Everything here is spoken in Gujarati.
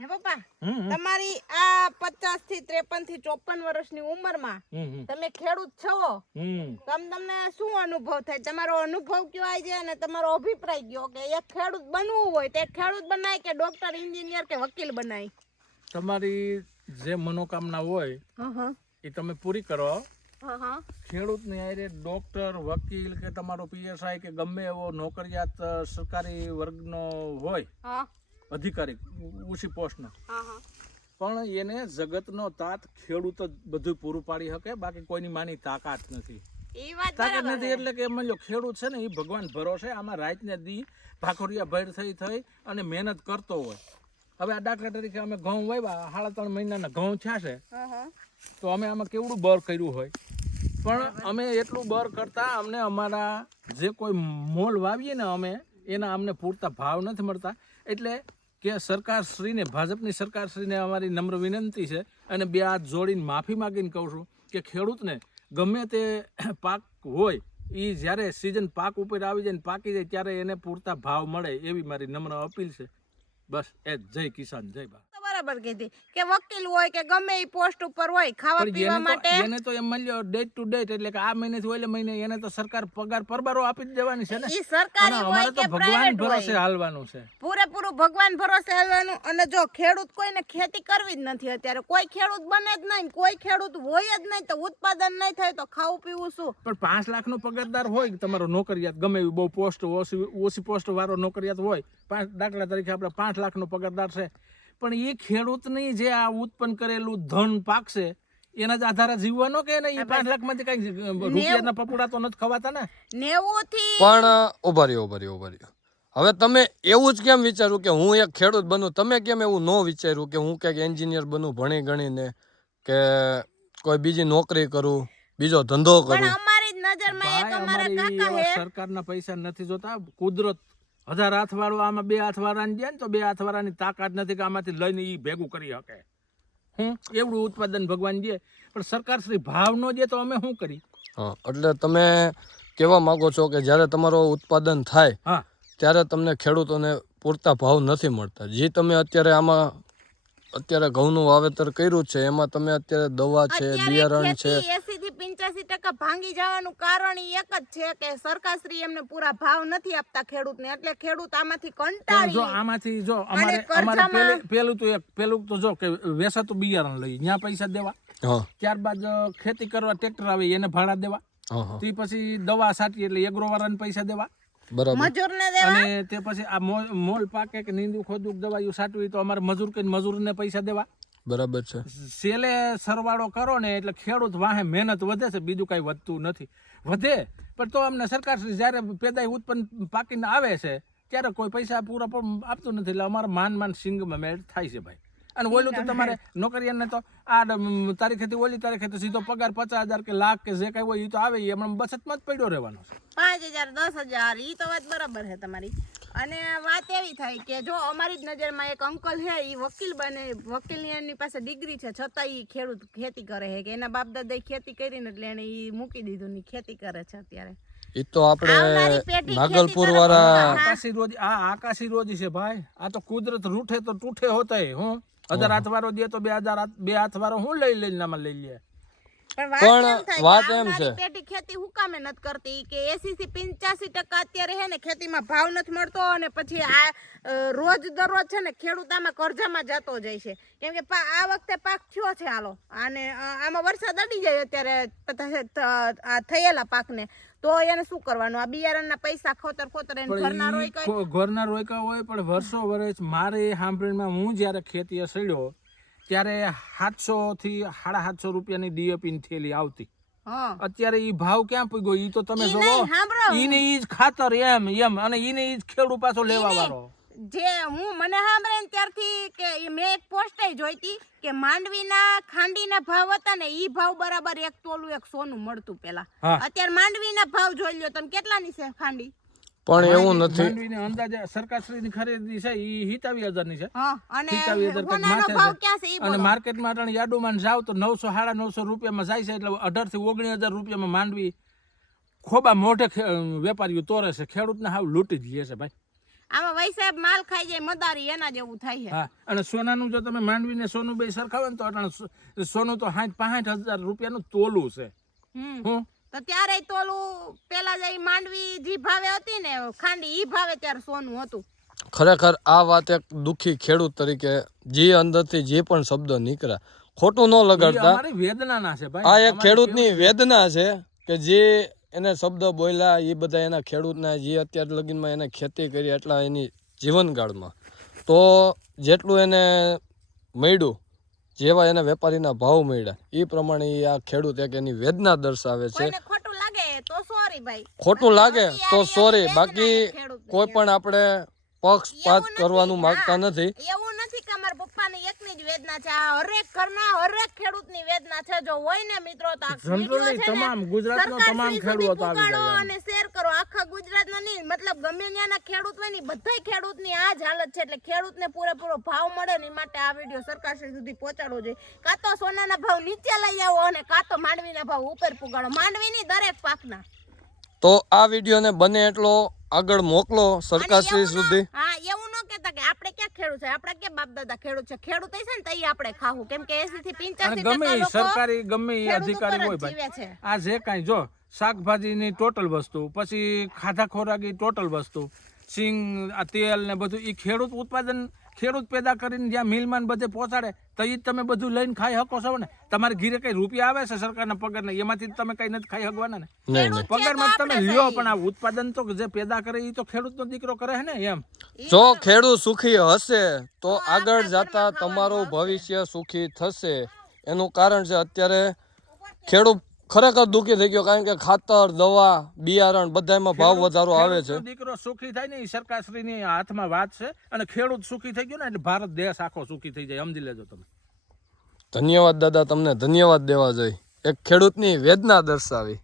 હે પપ્પા તમારી આ 50 થી 53 થી 54 વર્ષની ઉંમરમાં તમે ખેડૂત છો તમને શું અનુભવ થાય? તમારો અનુભવ કયો છે અને તમારો અભિપ્રાય કયો કે એક ખેડૂત બનવું હોય તો એક ખેડૂત બનાય કે ડોક્ટર, એન્જિનિયર કે વકીલ બનાય? તમારી જે મનોકામના હોય એ તમે પૂરી કરો. ખેડૂતને આરે ડોક્ટર, વકીલ કે તમારો પીએસઆઈ કે ગમે એવો નોકરિયાત સરકારી વર્ગનો હોય અધિકારી ઊંચી પોસ્ટનો, પણ એને જગતનો તાત ખેડૂત જ બધું પૂરું પાડી શકે. બાકી કોઈની માની તાકાત નથી. તાકાત નથી એટલે કે માની લો ખેડૂત છે ને એ ભગવાન ભરોસે આમાં રાત ને દી ભાખોરિયા ભેર થઈ અને મહેનત કરતો હોય. હવે આ દાખલા તરીકે અમે ઘઉં વાવ્યા, 3.5 મહિનાના ઘઉં થયા છે, તો અમે આમાં કેવડું બર કર્યું હોય, પણ અમે એટલું બર કરતા અમને અમારા જે કોઈ મોલ વાવીએ ને અમે એના અમને પૂરતા ભાવ નથી મળતા. એટલે કે સરકારશ્રીને, ભાજપની સરકારશ્રીને અમારી નમ્ર વિનંતી છે અને બે હાથ જોડીને માફી માગીને કહું છું કે ખેડૂતને ગમે તે પાક હોય એ જ્યારે સિઝન પાક ઉપર આવી જાય ને પાકી જાય ત્યારે એને પૂરતા ભાવ મળે એવી મારી નમ્ર અપીલ છે. બસ એ જય કિસાન, જય બા. બરાબર કીધી કે વકીલ હોય કે ગમે એ પોસ્ટ ઉપર હોય, ખાવા પીવા માટે એને તો એમ માની લો ડેટ ટુ ડેટ, એટલે કે આ મહિનેથી ઓલે મહિને એને તો સરકાર પગાર પરબારો આપી જ દેવાની છે ને. ઈ સરકારી હોય કે ભગવાન ભરોસે હાલવાનું છે, પૂરેપૂરું ભગવાન ભરોસે હાલવાનું. અને જો ખેડૂત કોઈને ખેતી કરવી જ નથી અત્યારે, કોઈ ખેડૂત બને જ નહીં, કોઈ ખેડૂત હોય જ નહીં, તો ઉત્પાદન નહીં થાય તો ખાવું પીવું શું? પણ 5 લાખનો પગારદાર હોય તમારો નોકરિયાત, ગમે એવી બહુ પોસ્ટ ઓછી પોસ્ટ વાળો નોકરિયાત હોય, દાખલા તરીકે આપણે 5 લાખનો પગારદાર છે, પણ એ ખેડૂતની જે આ ઉત્પન્ન કરેલું ધન પાકશે એના જ આધારે જીવવાનો કે નહીં? 5 લાખમાંથી કઈ રૂપિયાના પપોડા તો નથી ખવાતા ને. 90 થી પણ ઉભા રહ્યો. હવે તમે એવું જ કેમ વિચાર્યું કે હું એક ખેડૂત બનું? તમે કેમ એવું ન વિચાર્યું કે હું કંઈક એન્જિનિયર બનું ભણી ગણીને, કે કોઈ બીજી નોકરી કરું, બીજો ધંધો કરું? અમારી જ નજરમાં એક અમારા કાકા હે, સરકારના પૈસા નથી જોતા. કુદરત 1000 હાથ વાળો આમાં 2 હાથ વાળાને દે ને તો 2 હાથ વાળાની તાકાત નથી કે આમાંથી લઈને એ ભેગું કરી શકે. એવડું ઉત્પાદન ભગવાન દે, પણ સરકાર શ્રી ભાવ નો દે તો અમે શું કરી? એટલે તમે કહેવા માંગો છો કે જ્યારે તમારો ઉત્પાદન થાય ત્યારે તમને ખેડૂતોને પૂરતા ભાવ નથી મળતા. જે તમે અત્યારે ઘઉંનું વાવેતર કર્યું છે એમાં તમે અત્યારે દવા છે, બિયારણ છે, 80 થી 85% ભાંગી જવાનું કારણ એક જ છે કે સરકારશ્રી એમને પૂરા ભાવ નથી આપતા ખેડૂતને, એટલે ખેડૂત આમાંથી કંટાળી. જો આમાંથી જો અમારે પેલું તો જો કે વેસાતું બિયારણ લઈ ત્યાં પૈસા દેવા, ત્યારબાદ ખેતી કરવા ટ્રેક્ટર આવે એને ભાડા દેવા, તે પછી દવા છાંટી એટલે એગ્રો વાળાને પૈસા દેવા, મજૂરને દેવા, અને તે પછી આ મોલ પાકે કે નીંદુ ખોદું દવાયું છાંટવી તો અમારે મજૂર કે મજૂરને પૈસા દેવા. બરાબર છે. સેલે સરવાળો કરો ને એટલે ખેડૂત વાહે મહેનત વધે છે, બીજું કઈ વધતું નથી. વધે પણ તો અમને સરકાર જયારે પેદાય ઉત્પન્ન પાકીને આવે છે ત્યારે કોઈ પૈસા પૂરા આપતું નથી, એટલે અમારા માન સિંગમાં મેળ થાય છે ભાઈ. અને ઓલું તો તમારે નોકરીયાને તો આ તારીખેથી ઓલી તારીખે તો સીધો પગાર 50,000 કે લાખ કે જે કઈ હોય એ તો આવે, એમાં બચતમાં જ પડ્યો રહેવાનો છે. 5,000 10,000 ઈ તો વાત બરાબર છે તમારી. અને વાત એવી થાય કે જો અમારી જ નજરમાં એક અંકલ છે, ઈ વકીલ બને, વકીલની એની પાસે ડિગ્રી છે છતાં ઈ ખેડૂત ખેતી કરે છે, કે એના બાપ દાદાએ ખેતી કરીને એટલે એને ઈ મૂકી દીધું ને ખેતી કરે છે અત્યારે. ઈ તો આપણે નાગલપુર વાળા આકાશી રોજી છે ભાઈ. આ તો કુદરત રૂઠે તો તૂઠે હોતા હું 1000 હાથ વાળો દે તો 2 હાથ વાળો હું લઈ નામાં લઈ લે. પણ વાત એમ છે પેટી ખેતી હુકામે નથી કરતી કે 80 થી 85% અત્યારે હે ને ખેતીમાં ભાવ નથી મળતો, અને પછી આ રોજ દરરોજ છે ને ખેડૂત આમાં કરજામાં જતો જાય છે, કેમ કે આ વખતે પાક થયો છે હાલો, અને આમાં વરસાદ અડી જાય અત્યારે આ થયેલા પાકને, તો એને શું કરવાનું? આ બિયારણના પૈસા ખોતર ઘરના રોયકા હોય, પણ વર્ષો વર્ષ મારે સાંભળીમાં હું જ્યારે ખેતી સડ્યો ત્યારે 700 થી 750 રૂપિયાની ડીએપી ની થેલી આવતી. અત્યારે ઈ ભાવ ક્યાં પૂગ્યો? ઈ તો તમે જોવો, ઈને ઈ જ ખાતર એમ અને ઈને ઈ જ ખેડૂત પાછો લેવા વાળો. જે મને સાંભળે ને ત્યારથી કે મેં એક પોસ્ટ જોઈતી કે માંડવીના ખાંડીના ભાવ હતા ને ઈ ભાવ બરાબર 1 તોલું 1 સોનું મળતું પેલા. અત્યારે માંડવીના ભાવ જોઈ લ્યો તમે, કેટલાની છે ખાંડી? પણ એવું નથી. માંડવીને અંદાજે સરકારશ્રીની ખરીદી છે ઈ 87,000 ની છે, અને માર્કેટમાં અટાણે યાર્ડોમાં જાવ તો 900 950 રૂપિયામાં જાય છે, એટલે 18,000 થી 19,000 રૂપિયામાં માંડવી ખોબા મોઢે વેપારીઓ તોરે છે, ખેડૂતને હાવ લૂંટી જ લે છે ભાઈ. આમાં ભાઈ સાહેબ માલ ખાઈ જાય મદારી એના જેવું થાય છે. હા, અને સોનાનું જો તમે માંડવી ને સોનું બે સરખાવે ને તો અટાણે સોનું તો 65,000 રૂપિયાનું તોલું છે. હું તો ત્યારે તોલું પેલા જે માંડવી જી ભાવે હતી ને ખાંડી ઈ ભાવે ત્યારે સોનું હતું. ખરેખર આ વાત એક દુઃખી ખેડૂત તરીકે જે અંદરથી જે પણ શબ્દ નીકળ્યા ખોટું ન લગાડતા, અમારી વેદનાના છે ભાઈ. આ એક ખેડૂતની વેદના છે કે જે એને શબ્દ બોલ્યા એ બધા એના ખેડૂતના જે અત્યાર લગીનમાં એને ખેતી કરી એટલા એની જીવનકાળમાં તો જેટલું એને મળ્યું, જેવા એને વેપારીના ભાવ મળ્યા એ પ્રમાણે આ ખેડૂત એક એની વેદના દર્શાવે છે. કોઈને ખોટું લાગે તો સોરી ભાઈ, ખોટું લાગે તો સોરી, બાકી કોઈ પણ આપણે પક્ષપાત કરવાનું માંગતા નથી. એવું નથી કે અમારા પપ્પાની એકની જ વેદના છે, આ હરેક ઘરના હરેક ખેડૂતની વેદના છે. જો હોય ને મિત્રો તો આ વિડિયો છે તમામ ગુજરાતનો તમામ ખેડૂતો આવી જાય અને શેર કરો. આખા ગુજરાતના નહીં, મતલબ ગમે ત્યાંના ખેડૂત હોય ને બધાય ખેડૂતની આ જ હાલત છે. એટલે ખેડૂતને પૂરેપૂરો ભાવ મળે ને માટે આ વિડિયો સરકારશ્રી સુધી પહોંચાડવો જોઈએ. કાં તો સોનાના ભાવ નીચે લઈ આવો અને કાં તો માંડવીના ભાવ ઉપર પુગાડો, માંડવીની દરેક પાકના. તો આ વિડીયોને બને એટલો આગળ મોકલો સરકારશ્રી સુધી. હા, એવું ન કહેતા કે આપણે ક્યાં ખેડૂત છે, આપણે ક્યાં બાપ દાદા ખેડૂત છે. ખેડૂત છે ને તઈ આપણે ખાવું, કેમ કે 80 થી 85% ગમે લોકો સરકારી ગમે એ અધિકારી હોય જીવે ભાઈ, છે. આ જે કાંઈ જો શાકભાજીની ટોટલ વસ્તુ, પછી ખાધા ખોરાકી ટોટલ વસ્તુ, સિંગ આ તેલ ને બધું એ ખેડૂત ઉત્પાદન ખેડૂત પેદા કરીને જ્યાં મિલમાં બધે પહોંચાડે તો એ તમે બધું લઈને ખાઈ શકો છો ને. તમારે ઘીરે કઈ રૂપિયા આવે છે સરકારના પગારને, એમાંથી તમે કઈ નથી ખાઈ શકવાના ને. પગારમાં તમે લ્યો પણ આ ઉત્પાદન તો જે પેદા કરે એ તો ખેડૂતનો દીકરો કરે છે ને. એમ જો ખેડૂત સુખી હશે તો આગળ જતા તમારું ભવિષ્ય સુખી થશે. એનું કારણ છે અત્યારે ખેડૂત ખરેખર દુઃખી થઈ ગયો, કારણ કે ખાતર, દવા, બિયારણ બધામાં ભાવ વધારો આવે છે. દીકરો સુખી થાય ને એ સરકારશ્રીની હાથમાં વાત છે, અને ખેડૂત સુખી થઈ ગયો ને એટલે ભારત દેશ આખો સુખી થઈ જાય, સમજી લેજો તમે. ધન્યવાદ દાદા, તમને ધન્યવાદ દેવા જોઈએ. એક ખેડૂતની વેદના દર્શાવી.